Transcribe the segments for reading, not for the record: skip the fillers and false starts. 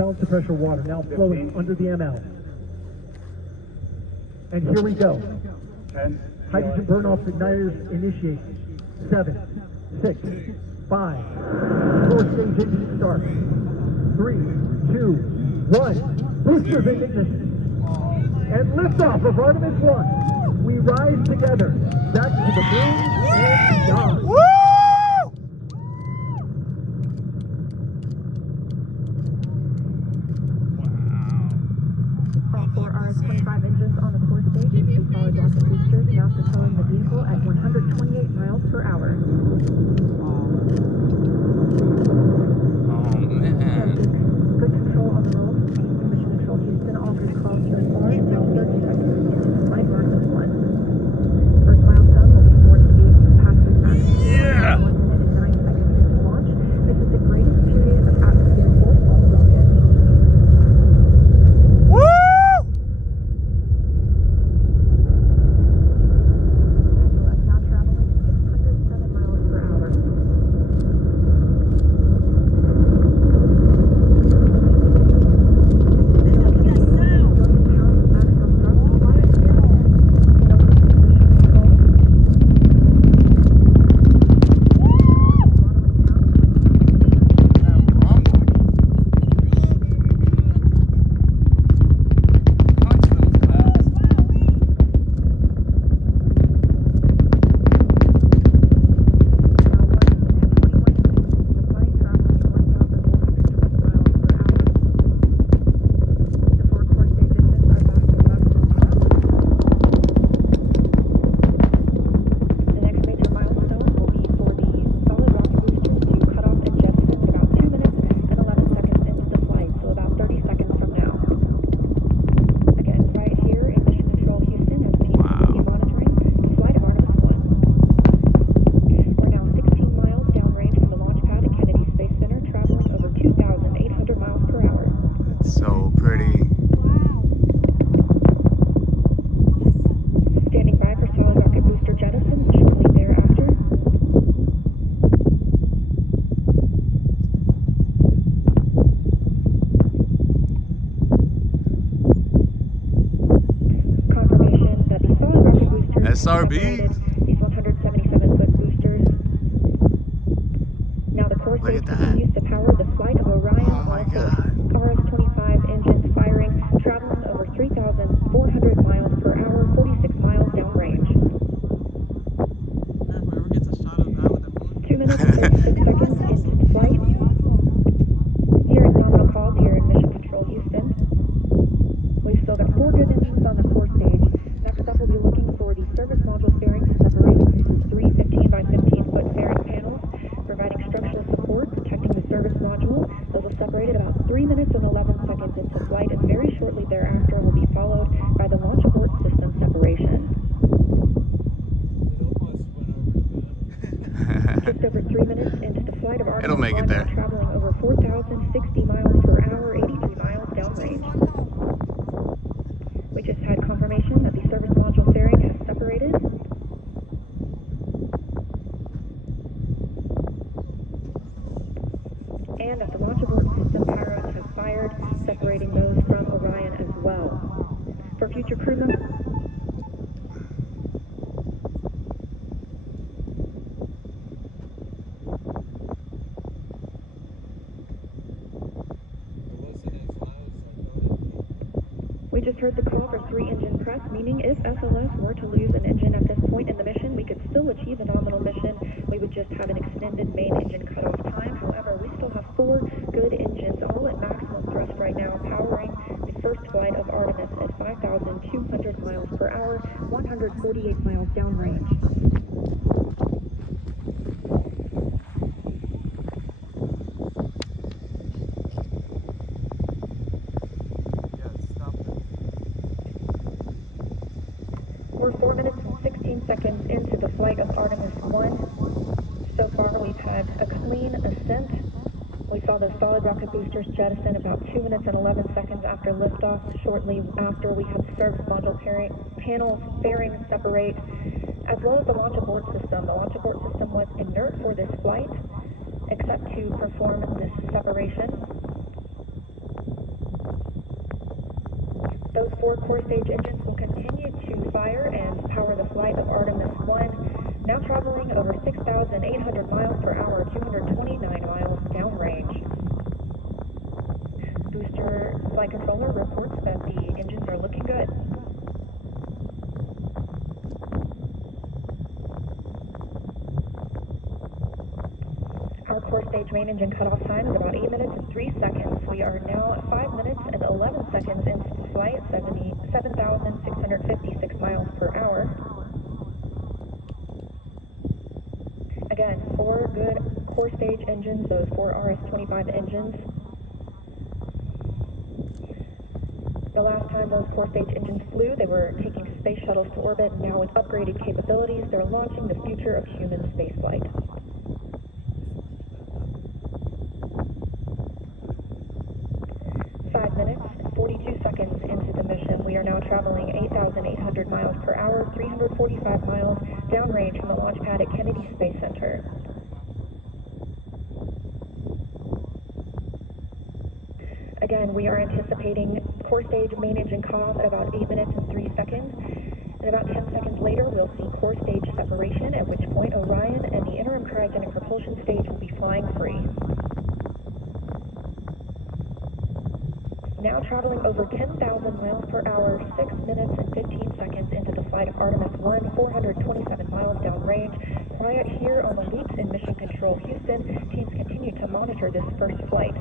balance of pressure water now flowing under the ML. And here we go. 10. Hydrogen burn-off igniters initiate. 7, 6, 5. 4-stage engine start. 3, 2, 1. Boosters in ignition. And liftoff of Artemis I. We rise together back to the moon and beyond. Woo! All 4 RS-25 engines on the core stage and 2 solid rocket boosters now propelling the vehicle at 128 miles per hour. Oh, man. Good control on the roll. Mission Control Houston, all good calls so far. Now 30 seconds into the flight of Artemis I. First milestone will be 4 speed past the max. Yeah! 1 minute and 9 seconds into launch. This is the greatest period of atmosphere force on the rocket. Woo! SLS now traveling 607 miles per hour. So pretty. Standing by for solid rocket booster jettison shortly thereafter. Confirmation that the solid rocket boosters SRB. these 177-foot boosters. Now the core Look stage at that. continues to power the flight of Orion. Oh my God. RS-25 engines firing, traveling over 3,400 miles per hour, 46 miles downrange. 2 minutes and 36 seconds into flight. Hearing nominal calls here in Mission Control Houston. We've still got 4 good engines on the core stage. Next up, we'll be looking for the service module fairing to separate. 3 15 by 15 foot fairing panels, providing structural support, protecting the service module. Those will separate at about 3 minutes and 11 seconds into flight, and very shortly thereafter will be followed by the launch abort system separation. Just over 3 minutes into the flight of Artemis It'll make it I, there. now traveling over 4,060 miles per hour, 83 miles downrange. We just had confirmation that the service module fairing has separated. And that the launch abort system arrows have fired, separating those from Orion as well. For future crew members, we just heard the call for 3-engine press, meaning if SLS were to lose an engine at this point in the mission, we could still achieve a nominal mission. We would just have an extended main engine cutoff time. However, we still have 4 good engines, all at maximum thrust right now, powering the first flight of Artemis at 5,200 miles per hour, 148 miles downrange. We're 4 minutes and 16 seconds into the flight of Artemis I. So far, we've had a clean ascent. We saw the solid rocket boosters jettison about 2 minutes and 11 seconds after liftoff. Shortly after, we had the service module panels fairing separate, as well as the launch abort system. The launch abort system was inert for this flight, except to perform this separation. those 4 core stage engines will continue to fire and power the flight of Artemis I, now traveling over 6,800 miles per hour, 229 miles downrange. Booster flight controller reports that the engines are looking good. Our core stage main engine cutoff time is about 8 minutes and 3 seconds. We are now at 5 minutes and 11 seconds into the flight at 7,656 miles per hour. Again, 4 good core stage engines, those 4 RS-25 engines. The last time those core stage engines flew, they were taking space shuttles to orbit. Now with upgraded capabilities, they're launching the future of human spaceflight. 5 minutes and 42 seconds into the mission, we are now traveling 8,800 miles per hour, 345 miles downrange from the launch pad at Kennedy Space Center. Again, we are anticipating core stage main engine cutoff at about 8 minutes and 3 seconds. And about 10 seconds later, we'll see core stage separation, at which point Orion and the interim cryogenic propulsion stage will be flying free. Now traveling over 10,000 miles per hour, 6 minutes and 15 seconds into the flight of Artemis I, 427 miles downrange. Quiet here on the loops in Mission Control Houston. Teams continue to monitor this first flight.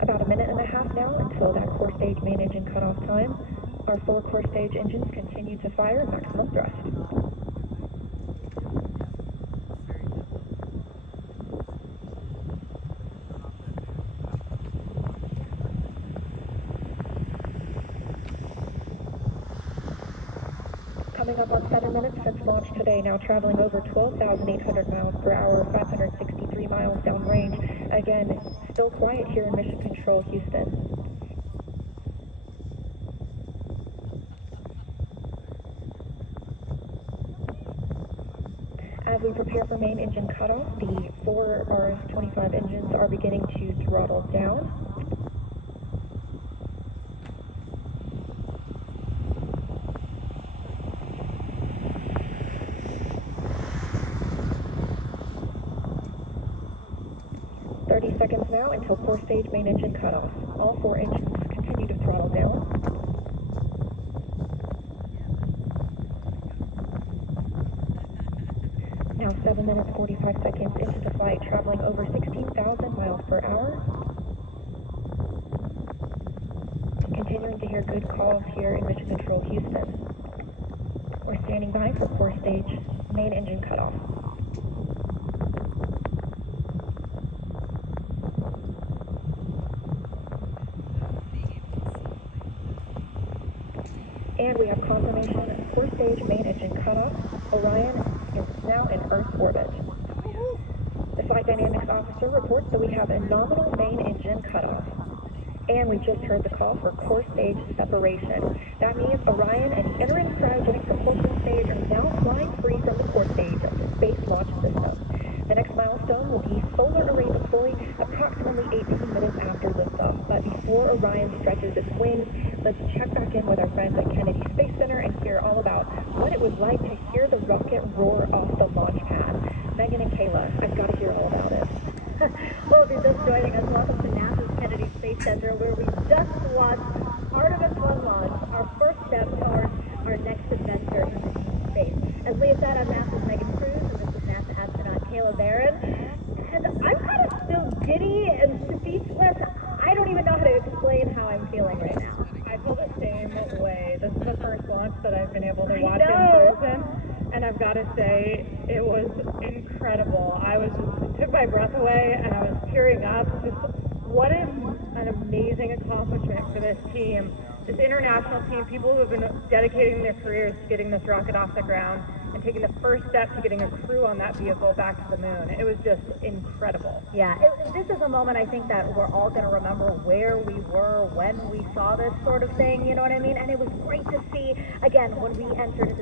About a minute and a half now until that core stage main engine cutoff time. Our 4 core stage engines continue to fire maximum thrust. Coming up on 7 minutes since launch today, now traveling over 12,800 miles per hour, 563 miles downrange. Again, still quiet here in Mission Control Houston. As we prepare for main engine cutoff, the 4 RS-25 engines are beginning to throttle down. Seconds now until core stage main engine cutoff. All 4 engines continue to throttle down. Now 7 minutes 45 seconds into the flight, traveling over 16,000 miles per hour. Continuing to hear good calls here in Mission Control Houston. We're standing by for core stage main engine cutoff. And we have confirmation, core stage main engine cutoff. Orion is now in Earth orbit. The Flight Dynamics Officer reports that we have a nominal main engine cutoff. And we just heard the call for core stage separation. That means Orion and the interim cryogenic propulsion stage are now flying free from the core stage of the Space Launch System. The next milestone will be solar array deploy approximately 18 minutes after liftoff. But before Orion stretches its wings, let's check back in with our friends at Kennedy Space Center and hear all about what it was like to hear the rocket roar off the launch pad. Megan and Kayla, I've got to hear all about it. Well, if you're just joining us, welcome to NASA's Kennedy Space Center, where we just watched Artemis I launch, our first step towards our next adventure into deep space. As Leah said, I'm NASA's Megan Cruz, and this is NASA astronaut Kayla Barron. And I'm kind of still giddy and speechless. I don't even know how to explain how I'm feeling right now. I feel the same way. This is the first launch that I've been able to watch in person, and I've got to say, it was incredible. It took my breath away, and I was tearing up. Just what an amazing accomplishment for this team, this international team, people who have been dedicating their careers to getting this rocket off the ground and taking the first step to getting a crew on that vehicle back to the moon. It was just incredible. Yeah, this is a moment I think that we're all going to remember where we were when we saw this sort of thing, you know what I mean? And it was great to see, again, when we entered into